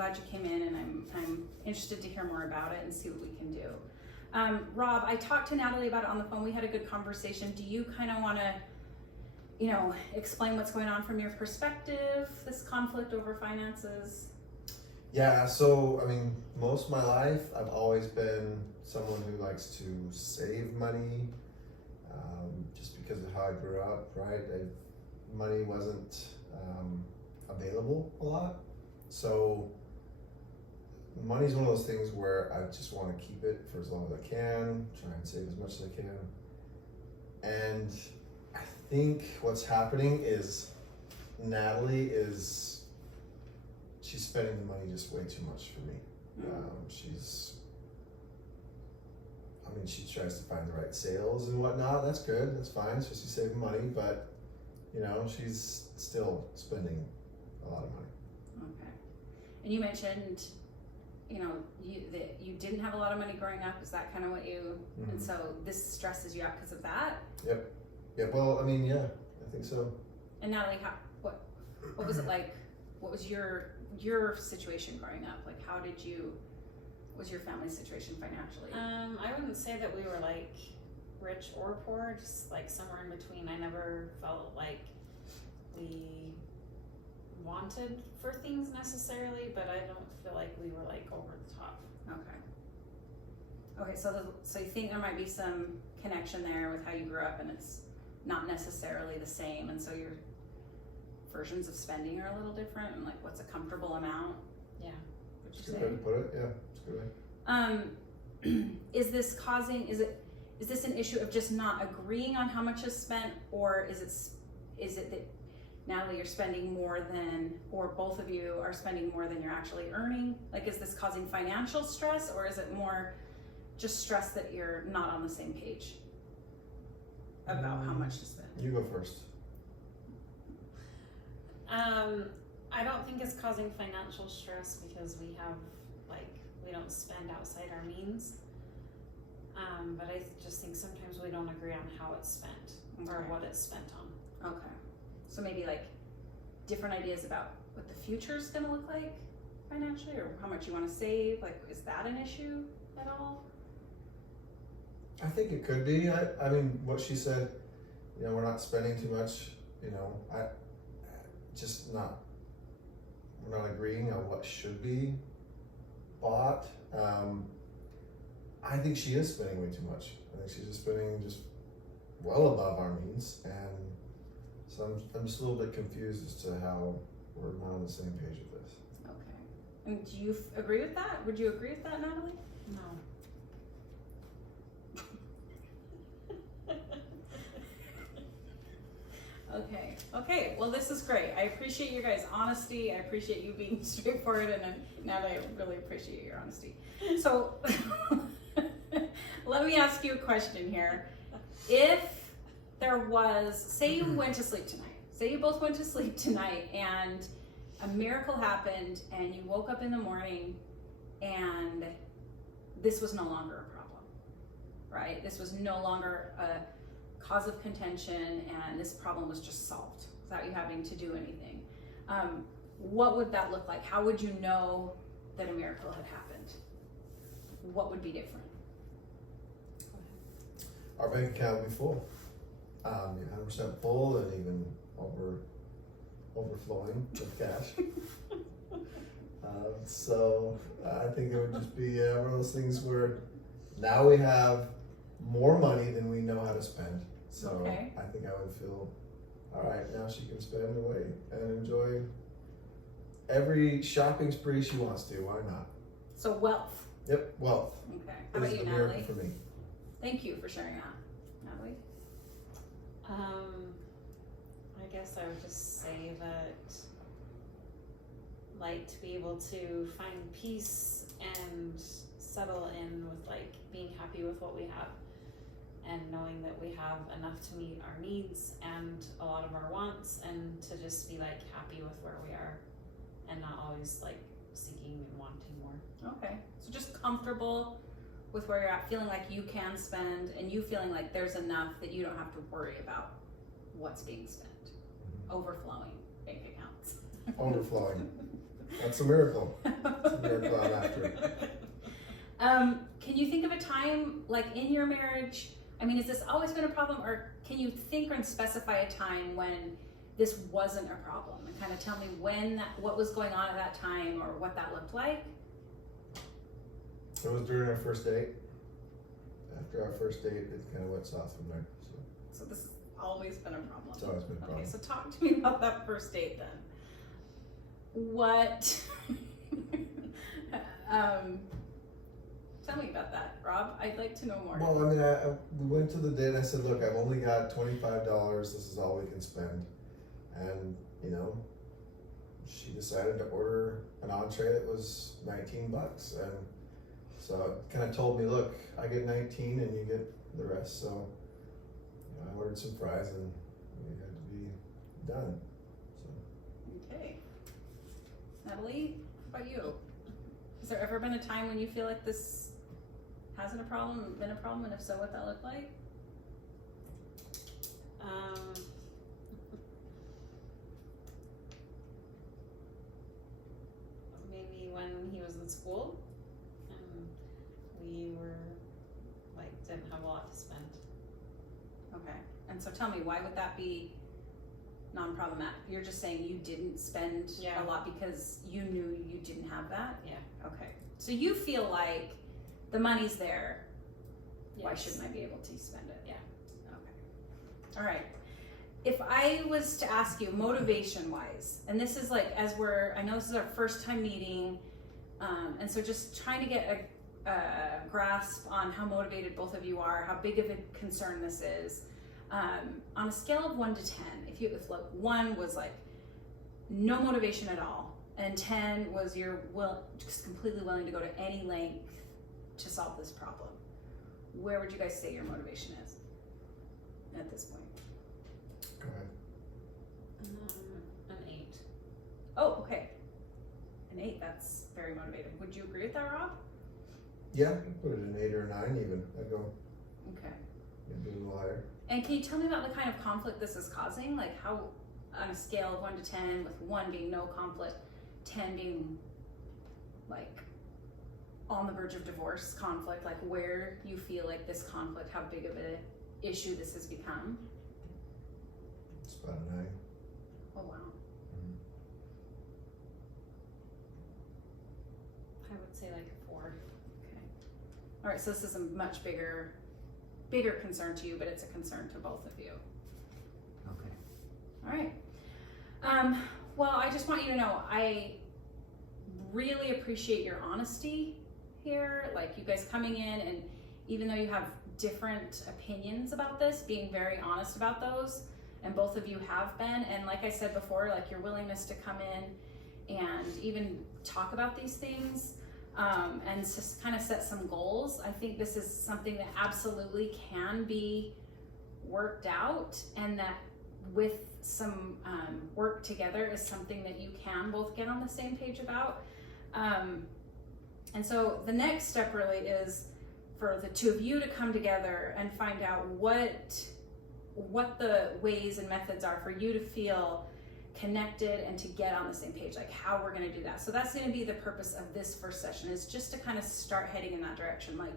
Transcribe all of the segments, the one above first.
glad you came in, and I'm interested to hear more about it and see what we can do. Rob, I talked to Natalie about it on the phone. We had a good conversation. Do you kind of want to, explain what's going on from your perspective, this conflict over finances? Yeah, so, I mean, most of my life, I've always been someone who likes to save money, just because of how I grew up, right? Money wasn't available a lot. So, money's one of those things where I just want to keep it for as long as I can, try and save as much as I can. And I think what's happening is Natalie she's spending the money just way too much for me. She tries to find the right sales and whatnot. That's good, that's fine, so she's saving money, but she's still spending a lot of money. Okay. And you mentioned, that you didn't have a lot of money growing up. Is that kind of what you, and so this stresses you out because of that? Yep. Yeah, well, I mean, yeah, I think so. And Natalie, what was it like? What was your situation growing up? Like, what was your family situation financially? I wouldn't say that we were like rich or poor, just like somewhere in between. I never felt like we wanted for things necessarily, but I don't feel like we were like over the top. Okay, so you think there might be some connection there with how you grew up, and it's not necessarily the same, and so your versions of spending are a little different, and like what's a comfortable amount? Yeah. Would you That's a say? good way to put it, yeah, it's a good way. Is this an issue of just not agreeing on how much is spent, or is it that Natalie, you're spending more than, or both of you are spending more than you're actually earning? Like, is this causing financial stress, or is it more just stress that you're not on the same page about how much to spend? You go first. I don't think it's causing financial stress because we don't spend outside our means. But I just think sometimes we don't agree on how it's spent or what it's spent on. Okay. So maybe like different ideas about what the future is going to look like financially, or how much you want to save. Like, is that an issue at all? I think it could be. I mean, what she said, we're not spending too much, we're not agreeing on what should be bought. I think she is spending way too much. I think she's just spending well above our means, and so I'm just a little bit confused as to how we're not on the same page with this. Okay. And do you agree with that? Would you agree with that, Natalie? No. Okay, well, this is great. I appreciate your guys' honesty. I appreciate you being straightforward, and Natalie, I really appreciate your honesty. So let me ask you a question here. If there was, say you went to sleep tonight, say you both went to sleep tonight, and a miracle happened, and you woke up in the morning, and this was no longer a problem, right? This was no longer a cause of contention, and this problem was just solved without you having to do anything. What would that look like? How would you know that a miracle had happened? What would be different? Our bank account would be full, 100% full, and even overflowing with cash. So I think it would just be one of those things where now we have more money than we know how to spend. So Okay. I think I would feel, all right, now she can spend away and enjoy every shopping spree she wants to. Why not? So wealth. Yep, wealth Okay. How about is you, the Natalie? miracle for me. Thank you for sharing that, Natalie. I guess I would just say that, like, to be able to find peace and settle in with like being happy with what we have, and knowing that we have enough to meet our needs and a lot of our wants, and to just be like happy with where we are and not always like seeking and wanting more. Okay. So just comfortable with where you're at, feeling like you can spend, and you feeling like there's enough that you don't have to worry about what's being spent. Overflowing bank accounts. Overflowing. That's a miracle. Miracle on after. Can you think of a time, like in your marriage, I mean, has this always been a problem, or can you think and specify a time when this wasn't a problem, and kind of tell me what was going on at that time, or what that looked like? It was during our first date. After our first date, it kind of went south from there. So this has always been a problem. It's always been a problem. Okay, so talk to me about that first date then. What? Tell me about that, Rob. I'd like to know more. Well, I mean, we went to the date and I said, look, I've only got $25. This is all we can spend. And, you know, she decided to order an entree that was $19. And so it kind of told me, look, I get 19 and you get the rest. So, you know, I ordered some fries and we had to be done. So. Okay. Natalie, how about you? Has there ever been a time when you feel like this hasn't been a problem, and if so, what that looked like? Maybe when he was in school, and we were like didn't have a lot to spend. Okay. And so tell me, why would that be non-problematic? You're just saying you didn't spend Yeah. a lot because you knew you didn't have that? Yeah. Okay. So you feel like the money's there. Why Yes. shouldn't I be able to spend it? Yeah. Okay. All right. If I was to ask you motivation wise, and this is like, I know this is our first time meeting, and so just trying to get a grasp on how motivated both of you are, how big of a concern this is. On a scale of 1 to 10, if like 1 was like no motivation at all, and 10 was you're just completely willing to go to any length to solve this problem, where would you guys say your motivation is at this point? Go ahead. An 8. Oh, okay. An 8, that's very motivating. Would you agree with that, Rob? Yeah, I'd put it an 8 or a 9 even. I'd go Okay. maybe a little higher. And can you tell me about the kind of conflict this is causing? Like how, on a scale of 1 to 10, with 1 being no conflict, 10 being like on the verge of divorce conflict, like where you feel like this conflict, how big of an issue this has become? It's about a 9. Oh, wow. I would say like a 4. Okay. All right, so this is a much bigger concern to you, but it's a concern to both of you. Okay. All right. Well, I just want you to know, I really appreciate your honesty here. Like you guys coming in, and even though you have different opinions about this, being very honest about those, and both of you have been. And like I said before, like your willingness to come in and even talk about these things, and just kind of set some goals. I think this is something that absolutely can be worked out, and that with some work together is something that you can both get on the same page about. And so the next step really is for the two of you to come together and find out what the ways and methods are for you to feel connected and to get on the same page, like how we're going to do that. So that's going to be the purpose of this first session, is just to kind of start heading in that direction, like,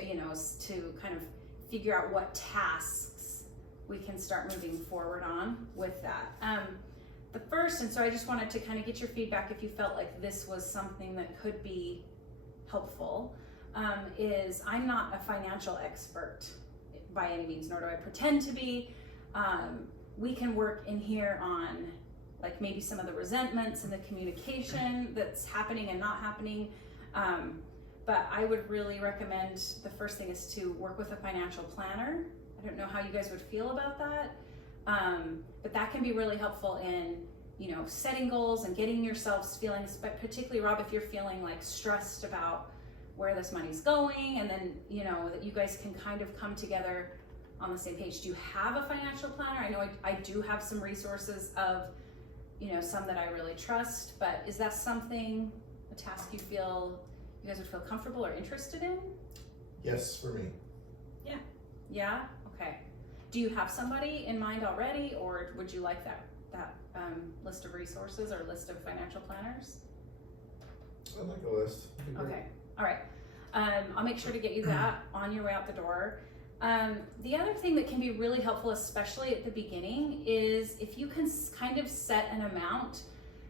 you know, to kind of figure out what tasks we can start moving forward on with that. The first, and so I just wanted to kind of get your feedback if you felt like this was something that could be helpful, is I'm not a financial expert by any means, nor do I pretend to be. We can work in here on like maybe some of the resentments and the communication that's happening and not happening. But I would really recommend the first thing is to work with a financial planner. I don't know how you guys would feel about that. But that can be really helpful in, you know, setting goals and getting yourselves feeling, particularly Rob, if you're feeling like stressed about where this money's going, and then, you know, that you guys can kind of come together on the same page. Do you have a financial planner? I know I do have some resources of, you know, some that I really trust, but is that something, a task you guys would feel comfortable or interested in? Yes, for me. Yeah? Okay. Do you have somebody in mind already, or would you like that list of resources or list of financial planners? I'd like a list. That'd be great. Okay, all right. I'll make sure to get you that on your way out the door. The other thing that can be really helpful, especially at the beginning, is if you can kind of set an amount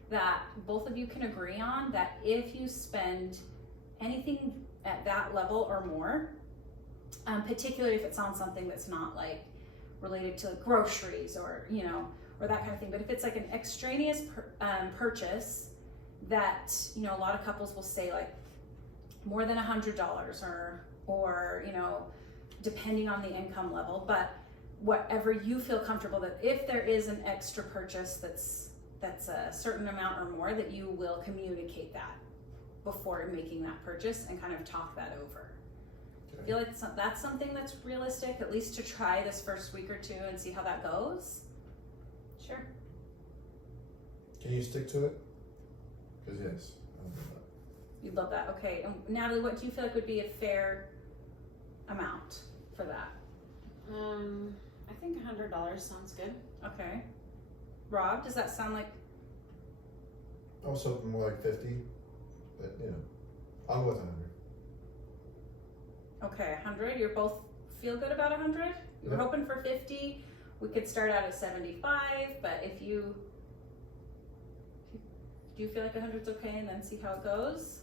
that both of you can agree on, that if you spend anything at that level or more, particularly if it's on something that's not like related to groceries or, you know, or that kind of thing, but if it's like an extraneous purchase that, you know, a lot of couples will say like more than $100 or, you know, depending on the income level, but whatever you feel comfortable that if there is an extra purchase that's a certain amount or more, that you will communicate that before making that purchase and kind of talk that over. Okay. I feel like that's something that's realistic, at least to try this first week or two and see how that goes. Sure. Can you stick to it? Because yes, I'll do that. You'd love that. Okay. And Natalie, what do you feel like would be a fair amount for that? I think $100 sounds good. Okay. Rob, does that sound like I was hoping more like 50, but you know, I'll go with 100. okay, 100? You both feel good about 100? You were Yep. hoping for 50. We could start out at 75, but if you do you feel like 100's okay and then see how it goes?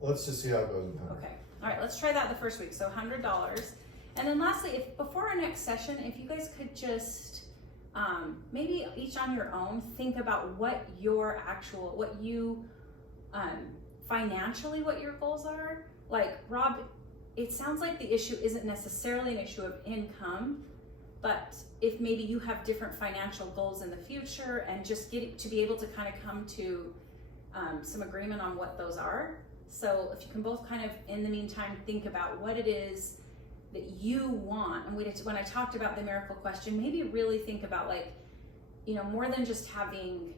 Let's just see how it goes with 100. Okay. All right, let's try that the first week. So $100. And then lastly, if before our next session, if you guys could just maybe each on your own think about what your actual, what you financially, what your goals are. Like Rob, it sounds like the issue isn't necessarily an issue of income, but if maybe you have different financial goals in the future and just get to be able to kind of come to some agreement on what those are. So if you can both kind of, in the meantime, think about what it is that you want. And when I talked about the miracle question, maybe really think about like, you know, more than just having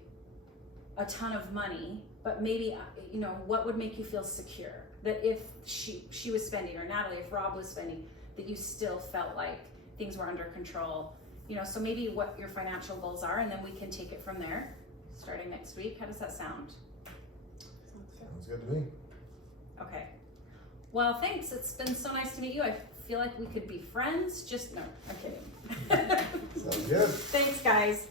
a ton of money, but maybe, you know, what would make you feel secure? That if she was spending, or Natalie, if Rob was spending, that you still felt like things were under control. You know, so maybe what your financial goals are, and then we can take it from there, starting next week. How does that sound? Sounds good to me. Okay. Well, thanks. It's been so nice to meet you. I feel like we could be friends. No, I'm kidding. Sounds good. Thanks, guys.